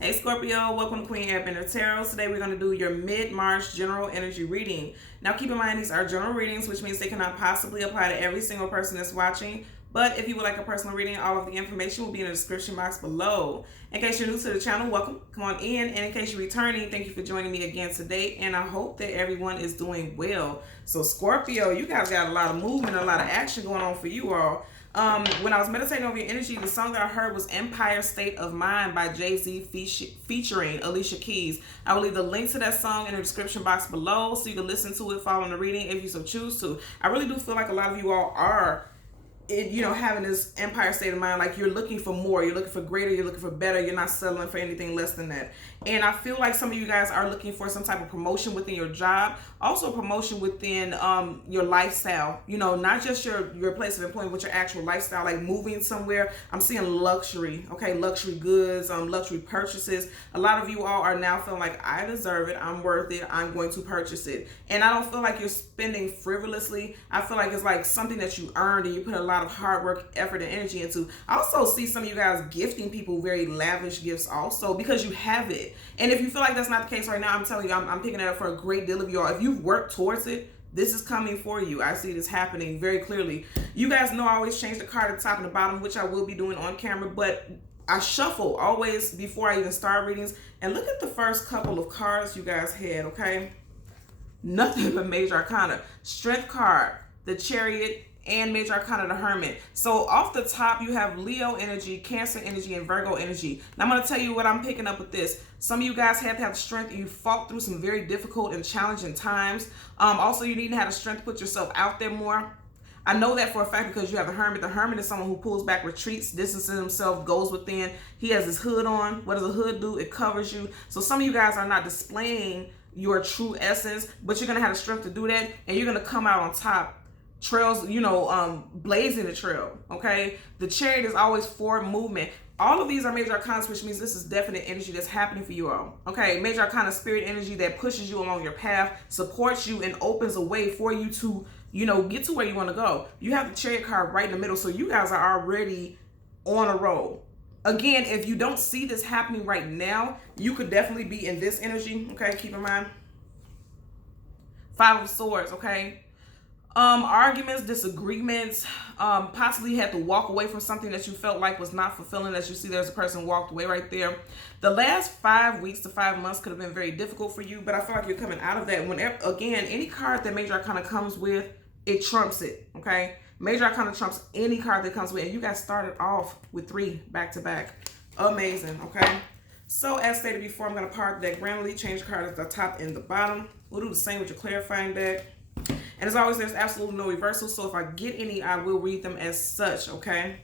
Hey Scorpio, welcome to Queen Airbender Tarot. Today we're going to do your mid-March general energy reading. Now keep in mind these are general readings, which means they cannot possibly apply to every single person that's watching. But if you would like a personal reading, all of the information will be in the description box below. In case you're new to the channel, welcome. Come on in. And in case you're returning, thank you for joining me again today. And I hope that everyone is doing well. So Scorpio, you guys got a lot of movement, a lot of action going on for you all. When I was meditating over your energy, the song that I heard was Empire State of Mind by Jay-Z featuring Alicia Keys. I will leave the link to that song in the description box below so you can listen to it following the reading if you so choose to. I really do feel like a lot of you all are having this empire state of mind, like you're looking for more, you're looking for greater, you're looking for better, you're not settling for anything less than that. And I feel like some of you guys are looking for some type of promotion within your job, also promotion within your lifestyle, not just your place of employment, but your actual lifestyle, like moving somewhere. I'm seeing luxury, okay, luxury goods, luxury purchases. A lot of you all are now feeling like, I deserve it, I'm worth it, I'm going to purchase it. And I don't feel like you're spending frivolously. I feel like it's like something that you earned and you put a lot of hard work, effort, and energy into. I also see some of you guys gifting people very lavish gifts also because you have it. And if you feel like that's not the case right now, I'm telling you, I'm picking it up for a great deal of you all. If you've worked towards it, this is coming for you. I see this happening very clearly. You guys know I always change the card at the top and the bottom, which I will be doing on camera, but I shuffle always before I even start readings. And look at the first couple of cards you guys had, okay? Nothing but major arcana. Strength card, the Chariot, and major arcana, the Hermit. So off the top, you have Leo energy, Cancer energy, and Virgo energy. Now I'm going to tell you what I'm picking up with this. Some of you guys have to have the strength, and you fought through some very difficult and challenging times. Also, you need to have the strength to put yourself out there more. I know that for a fact because you have the Hermit. The Hermit is someone who pulls back, retreats, distances himself, goes within. He has his hood on. What does a hood do? It covers you. So some of you guys are not displaying your true essence, but you're going to have the strength to do that, and you're going to come out on top. Trails, blazing the trail, okay? The Chariot is always forward movement. All of these are major arcana, which means this is definite energy that's happening for you all, okay? Major arcana, spirit energy that pushes you along your path, supports you, and opens a way for you to, get to where you want to go. You have the Chariot card right in the middle, so you guys are already on a roll. Again, if you don't see this happening right now, you could definitely be in this energy, okay? Keep in mind. Five of Swords, okay? Arguments, disagreements, possibly had to walk away from something that you felt like was not fulfilling. As you see, there's a person walked away right there. The last 5 weeks to 5 months could have been very difficult for you, but I feel like you're coming out of that. Whenever, again, any card that major arcana comes with, it trumps it, okay? Major arcana trumps any card that comes with, and you guys started off with 3 back to back. Amazing, okay? So as stated before, I'm going to part the deck randomly, change the card at the top and the bottom. We'll do the same with your clarifying deck. And as always, there's absolutely no reversal, so if I get any, I will read them as such, okay?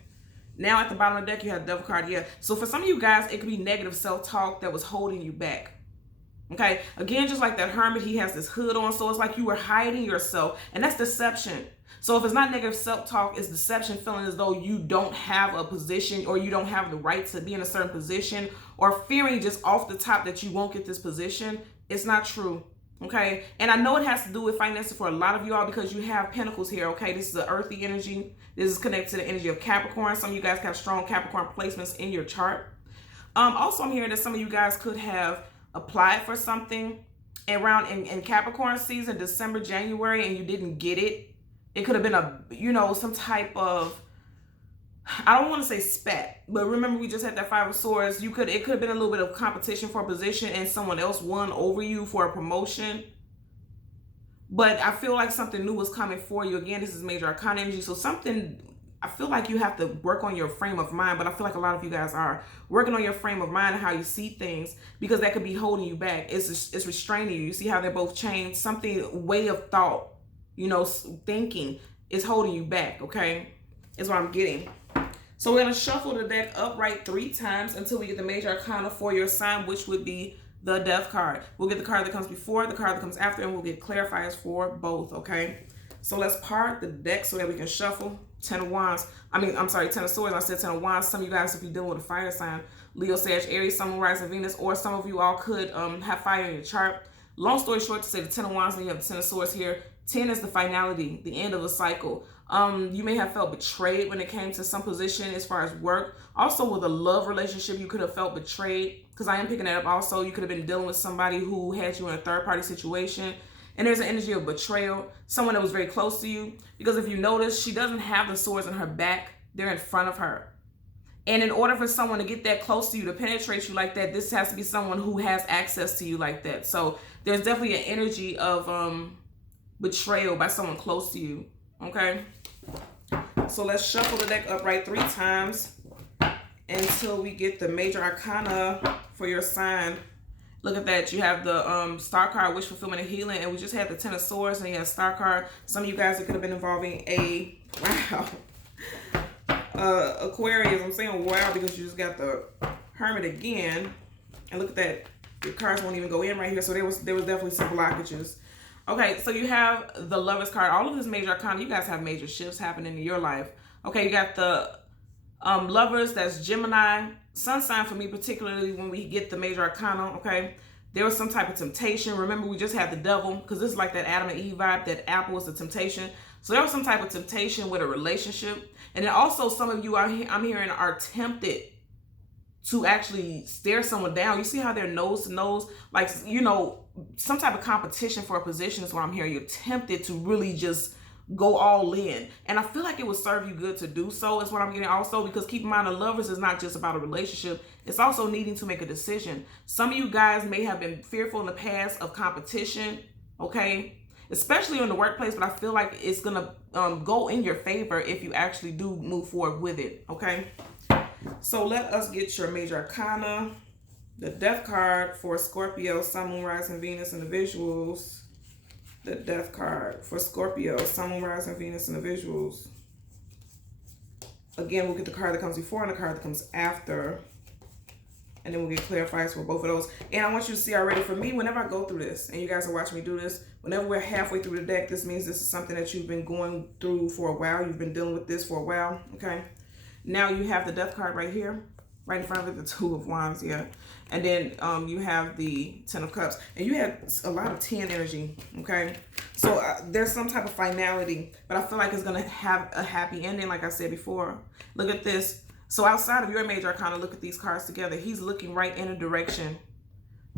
Now at the bottom of the deck, you have the Devil card, yeah. So for some of you guys, it could be negative self-talk that was holding you back, okay? Again, just like that Hermit, he has this hood on, so it's like you were hiding yourself, and that's deception. So if it's not negative self-talk, it's deception, feeling as though you don't have a position or you don't have the right to be in a certain position, or fearing just off the top that you won't get this position. It's not true. Okay, and I know it has to do with finances for a lot of you all because you have Pentacles here, okay? This is the earthy energy. This is connected to the energy of Capricorn. Some of you guys have strong Capricorn placements in your chart. Also, I'm hearing that some of you guys could have applied for something around in Capricorn season, December, January, and you didn't get it. It could have been some type of, I don't want to say spat, but remember we just had that Five of Swords. It could have been a little bit of competition for a position and someone else won over you for a promotion. But I feel like something new was coming for you. Again, this is major arcana energy. So I feel like you have to work on your frame of mind, but I feel like a lot of you guys are working on your frame of mind and how you see things, because that could be holding you back. It's restraining you. You see how they're both chained? Something, way of thought, thinking is holding you back, okay? Is what I'm getting. So we're going to shuffle the deck upright 3 times until we get the major arcana for your sign, which would be the Death card. We'll get the card that comes before, the card that comes after, and we'll get clarifiers for both, okay? So let's part the deck so that we can shuffle. 10 of Wands. Ten of Swords. I said 10 of Wands. Some of you guys, if you're dealing with a fire sign, Leo, Sag, Aries, Sun, Moon, Rising, Venus, or some of you all could have fire in your chart. Long story short, to say the 10 of Wands, and you have the 10 of Swords here. 10 is the finality, the end of a cycle. You may have felt betrayed when it came to some position as far as work. Also with a love relationship, you could have felt betrayed, because I am picking that up also. You could have been dealing with somebody who had you in a third party situation. And there's an energy of betrayal, someone that was very close to you. Because if you notice, she doesn't have the swords in her back, they're in front of her. And in order for someone to get that close to you, to penetrate you like that, this has to be someone who has access to you like that. So there's definitely an energy of betrayal by someone close to you, okay? So let's shuffle the deck upright 3 times until we get the major arcana for your sign. Look at that. You have the star card, wish fulfillment and healing, and we just had the 10 of swords, and you have star card. Some of you guys, it could have been involving a, wow, Aquarius. I'm saying wow because you just got the Hermit again, and look at that. Your cards won't even go in right here, so there was definitely some blockages. Okay, so you have the Lovers card. All of this major arcana, you guys have major shifts happening in your life. Okay, you got the Lovers, that's Gemini, sun sign for me, particularly when we get the major arcana, okay? There was some type of temptation. Remember, we just had the devil, because this is like that Adam and Eve vibe, that apple was the temptation. So there was some type of temptation with a relationship. And then also some of you, I'm hearing, are tempted to actually stare someone down. You see how they're nose to nose? Like, you know, some type of competition for a position is what I'm hearing. You're tempted to really just go all in. And I feel like it would serve you good to do so, is what I'm getting also, because keep in mind, the Lovers is not just about a relationship. It's also needing to make a decision. Some of you guys may have been fearful in the past of competition, okay? Especially in the workplace, but I feel like it's going to go in your favor if you actually do move forward with it, okay? So let us get your major arcana. The Death card for Scorpio, Sun, Moon, Rising, Venus, and the visuals. The Death card for Scorpio, Sun, Moon, Rising, Venus, and the visuals. Again, we'll get the card that comes before and the card that comes after. And then we'll get clarifiers for both of those. And I want you to see already, for me, whenever I go through this, and you guys are watching me do this, whenever we're halfway through the deck, this means this is something that you've been going through for a while. You've been dealing with this for a while, okay? Now you have the Death card right here, right in front of it, the Two of Wands, yeah. And then you have the 10 of Cups. And you have a lot of 10 energy, okay? So there's some type of finality, but I feel like it's going to have a happy ending, like I said before. Look at this. So outside of your major arcana, look at these cards together. He's looking right in a direction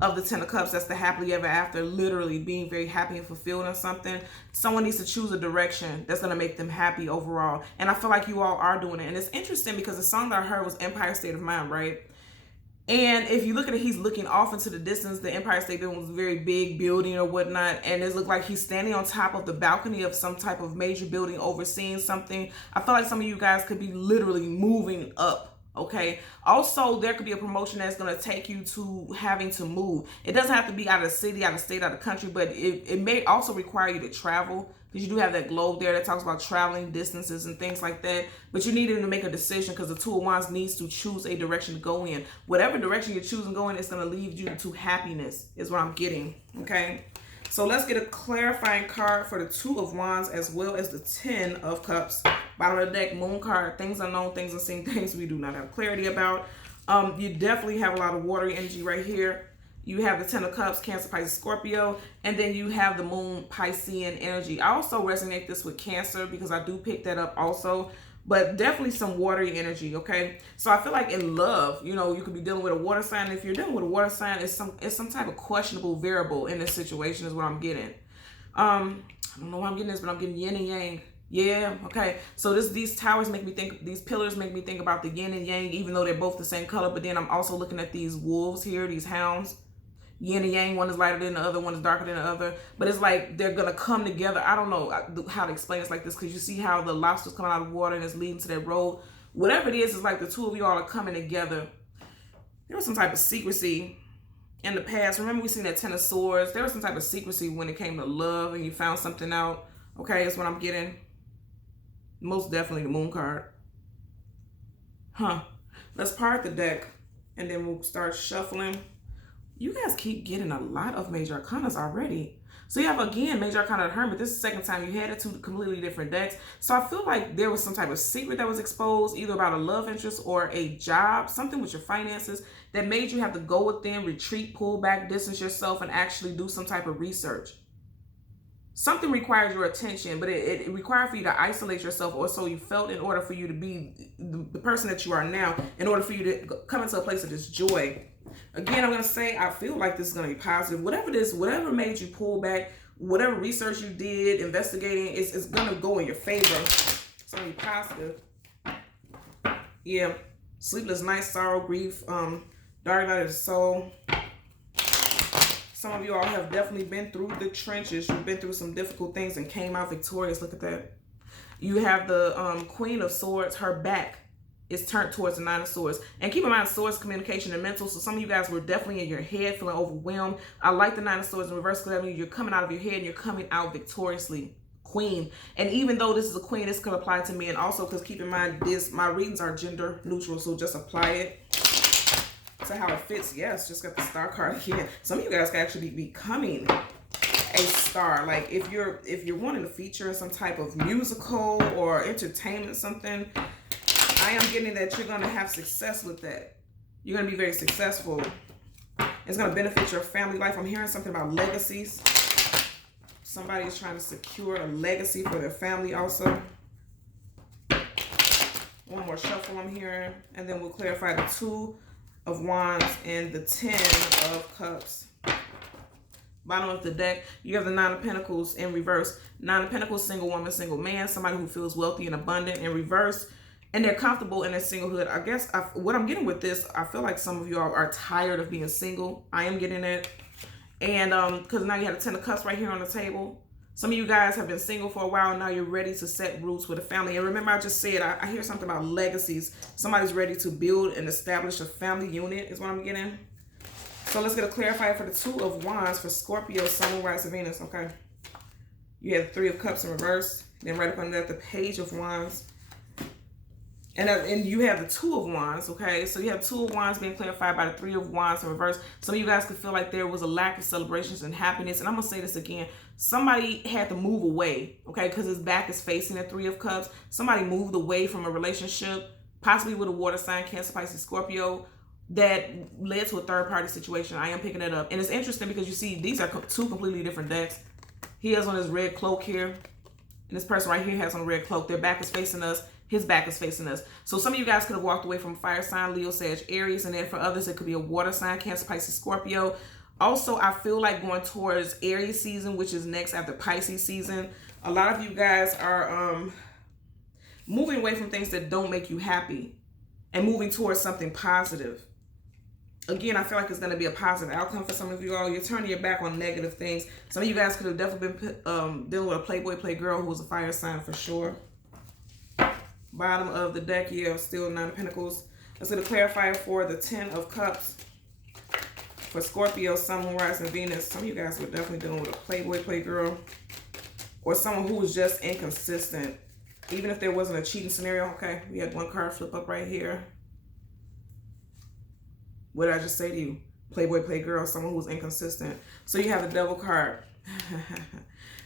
of the 10 of Cups. That's the happily ever after, literally being very happy and fulfilled in something. Someone needs to choose a direction that's going to make them happy overall. And I feel like you all are doing it. And it's interesting because the song that I heard was Empire State of Mind, right? And if you look at it, he's looking off into the distance. The Empire State Building was a very big building or whatnot. And it looked like he's standing on top of the balcony of some type of major building overseeing something. I feel like some of you guys could be literally moving up, okay? Also, there could be a promotion that's going to take you to having to move. It doesn't have to be out of the city, out of state, out of the country, but it may also require you to travel, because you do have that globe there that talks about traveling distances and things like that. But you need to make a decision, because the Two of Wands needs to choose a direction to go in. Whatever direction you're choosing to go in, it's going to lead you to happiness, is what I'm getting, okay? So let's get a clarifying card for the Two of Wands as well as the 10 of Cups. Bottom of the deck, Moon card, things unknown, things unseen, things we do not have clarity about. You definitely have a lot of watery energy right here. You have the 10 of Cups, Cancer, Pisces, Scorpio, and then you have the Moon, Piscean energy. I also resonate this with Cancer because I do pick that up also, but definitely some watery energy, okay? So I feel like in love, you know, you could be dealing with a water sign. If you're dealing with a water sign, it's some type of questionable variable in this situation is what I'm getting. I don't know why I'm getting this, but I'm getting yin and yang. Yeah, okay. So these towers make me think, these pillars make me think about the yin and yang, even though they're both the same color. But then I'm also looking at these wolves here, these hounds. Yin and yang, one is lighter than the other, one is darker than the other. But it's like they're going to come together. I don't know how to explain this like this, because you see how the lobster's coming out of the water and it's leading to that road. Whatever it is, it's like the two of you all are coming together. There was some type of secrecy in the past. Remember, we seen that 10 of Swords. There was some type of secrecy when it came to love and you found something out. Okay, that's what I'm getting. Most definitely the Moon card. Huh. Let's part the deck and then we'll start shuffling. You guys keep getting a lot of major arcanas already. So you have, again, major arcana of the Hermit. This is the second time you had it, two completely different decks. So I feel like there was some type of secret that was exposed, either about a love interest or a job, something with your finances that made you have to go within, retreat, pull back, distance yourself, and actually do some type of research. something requires your attention, but it required for you to isolate yourself, or so you felt, in order for you to be the person that you are now, in order for you to come into a place of this joy. Again, I'm going to say, I feel like this is going to be positive. Whatever made you pull back, whatever research you did, investigating, it's going to go in your favor. It's going to be positive. Yeah. Sleepless nights, sorrow, grief, dark night of the soul. Some of you all have definitely been through the trenches. You've been through some difficult things and came out victorious. Look at that. You have the Queen of Swords. Her back is turned towards the Nine of Swords. And keep in mind, swords, communication, and mental. So some of you guys were definitely in your head, feeling overwhelmed. I like the Nine of Swords in reverse, because that means you're coming out of your head and you're coming out victoriously. Queen. And even though this is a queen, this could apply to men also, because keep in mind, my readings are gender neutral, so just apply it to how it fits. Yes, just got the Star card again. Some of you guys can actually be becoming a star. Like if you're wanting to feature in some type of musical or entertainment, something, I am getting that you're going to have success with that. You're going to be very successful. It's going to benefit your family life. I'm hearing something about legacies. Somebody is trying to secure a legacy for their family also. One more shuffle I'm hearing, and then we'll clarify the Two of Wands and the 10 of Cups. Bottom of the deck, you have the Nine of Pentacles in reverse. Nine of Pentacles, single woman, single man, somebody who feels wealthy and abundant in reverse, and they're comfortable in their singlehood. I guess what I'm getting with this, I feel like some of you are tired of being single. I am getting it. And because now you have the 10 of Cups right here on the table. Some of you guys have been single for a while, and now you're ready to set roots with a family. And remember, I just said, I hear something about legacies. Somebody's ready to build and establish a family unit is what I'm getting. So let's get a clarifier for the Two of Wands for Scorpio, Sun, Moon, Rising, Venus, okay? You have the Three of Cups in reverse. Then right up under that, the Page of Wands. And you have the Two of Wands, okay? So you have Two of Wands being clarified by the Three of Wands in reverse. Some of you guys could feel like there was a lack of celebrations and happiness. And I'm going to say this again. Somebody had to move away, okay? Because his back is facing the Three of Cups. Somebody moved away from a relationship, possibly with a water sign, Cancer, Pisces, Scorpio, that led to a third-party situation. I am picking it up. And it's interesting because you see these are two completely different decks. He has on his red cloak here. And this person right here has on a red cloak. Their back is facing us. His back is facing us. So some of you guys could have walked away from fire sign, Leo, Sag, Aries. And then for others, it could be a water sign, Cancer, Pisces, Scorpio. Also, I feel like going towards Aries season, which is next after Pisces season. A lot of you guys are moving away from things that don't make you happy and moving towards something positive. Again, I feel like it's going to be a positive outcome for some of you all. You're turning your back on negative things. Some of you guys could have definitely been dealing with a playboy, playgirl who was a fire sign for sure. Bottom of the deck, yeah, still Nine of Pentacles. Let's get a clarifier for the 10 of Cups for Scorpio, Sun, Moon, Rising, Venus. Some of you guys were definitely dealing with a playboy, playgirl, or someone who was just inconsistent. Even if there wasn't a cheating scenario, okay? We had one card flip up right here. What did I just say to you? Playboy, playgirl, someone who was inconsistent. So you have the Devil card.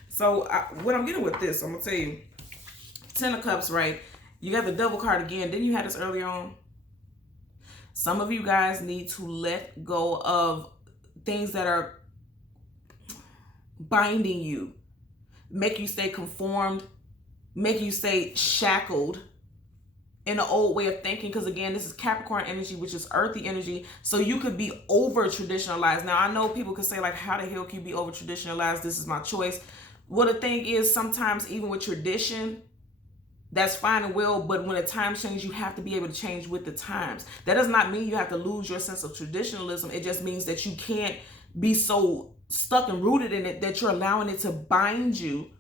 So what I'm getting with this, I'm going to tell you. 10 of Cups, right? You got the Devil card again. Didn't you have this earlier on? Some of you guys need to let go of things that are binding you, make you stay conformed, make you stay shackled in an old way of thinking. Because again, this is Capricorn energy, which is earthy energy. So you could be over traditionalized. Now, I know people could say like, how the hell can you be over traditionalized? This is my choice. Well, the thing is, sometimes even with tradition, that's fine and well, but when the times change, you have to be able to change with the times. That does not mean you have to lose your sense of traditionalism. It just means that you can't be so stuck and rooted in it that you're allowing it to bind you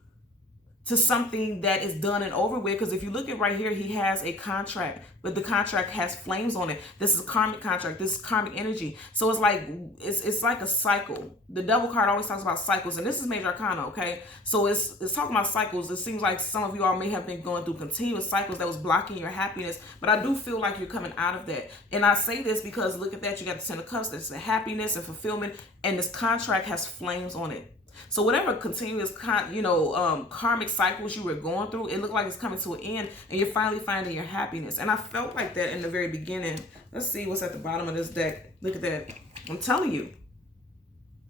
to something that is done and over with. Because if you look at right here, he has a contract, but the contract has flames on it. This is a karmic contract. This is karmic energy. So it's like a cycle. The Devil card always talks about cycles, and this is major arcana, okay? So it's talking about cycles. It seems like some of you all may have been going through continuous cycles that was blocking your happiness, but I do feel like you're coming out of that. And I say this because look at that. You got the 10 of Cups. That's the happiness and fulfillment, and this contract has flames on it. So whatever continuous, karmic cycles you were going through, it looked like it's coming to an end, and you're finally finding your happiness. And I felt like that in the very beginning. Let's see what's at the bottom of this deck. Look at that. I'm telling you.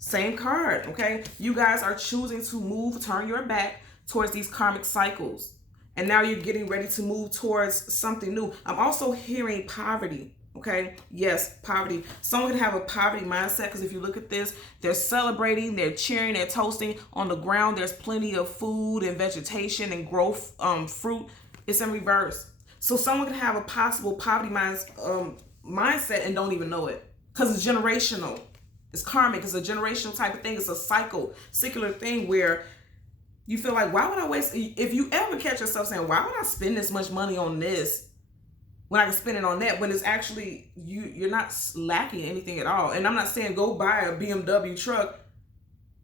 Same card, okay? You guys are choosing to move, turn your back towards these karmic cycles. And now you're getting ready to move towards something new. I'm also hearing poverty, okay? Yes, poverty. Someone could have a poverty mindset because if you look at this, they're celebrating, they're cheering, they're toasting. On the ground, there's plenty of food and vegetation and growth, fruit. It's in reverse. So someone can have a possible poverty mindset and don't even know it because it's generational. It's karmic. It's a generational type of thing. It's a secular thing where you feel like, why would I waste? If you ever catch yourself saying, why would I spend this much money on this when I can spend it on that? When it's actually, you're not lacking anything at all. And I'm not saying go buy a BMW truck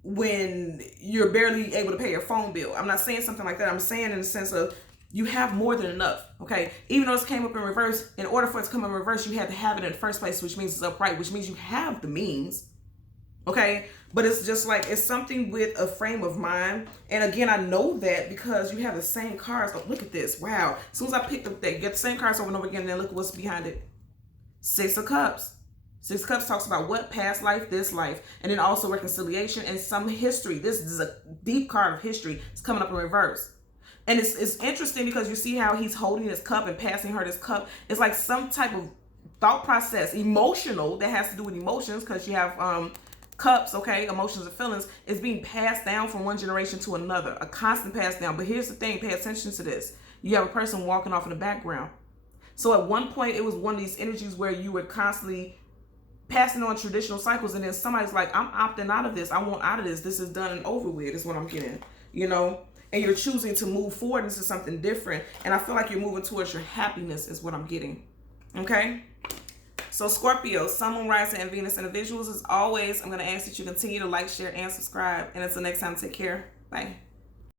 when you're barely able to pay your phone bill. I'm not saying something like that. I'm saying in the sense of you have more than enough, okay? Even though this came up in reverse, in order for it to come in reverse, you had to have it in the first place, which means it's upright, which means you have the means. Okay, but it's just like, it's something with a frame of mind. And again, I know that because you have the same cards. Oh, look at this. Wow. As soon as I picked up that, get the same cards over and over again, and then look what's behind it. 6 of Cups. 6 of Cups talks about what? Past life, this life, and then also reconciliation and some history. This is a deep card of history. It's coming up in reverse. And it's interesting because you see how he's holding his cup and passing her this cup. It's like some type of thought process, emotional, that has to do with emotions, because you have cups, okay, emotions and feelings, is being passed down from one generation to another, a constant pass down. But here's the thing, pay attention to this. You have a person walking off in the background. So at one point, it was one of these energies where you were constantly passing on traditional cycles, and then somebody's like, I'm opting out of this. I want out of this. This is done and over with, is what I'm getting, you know? And you're choosing to move forward into something different. And I feel like you're moving towards your happiness, is what I'm getting, okay? So Scorpio, Sun, Moon, Rising, and Venus individuals, as always, I'm going to ask that you continue to like, share, and subscribe. And until next time, take care. Bye.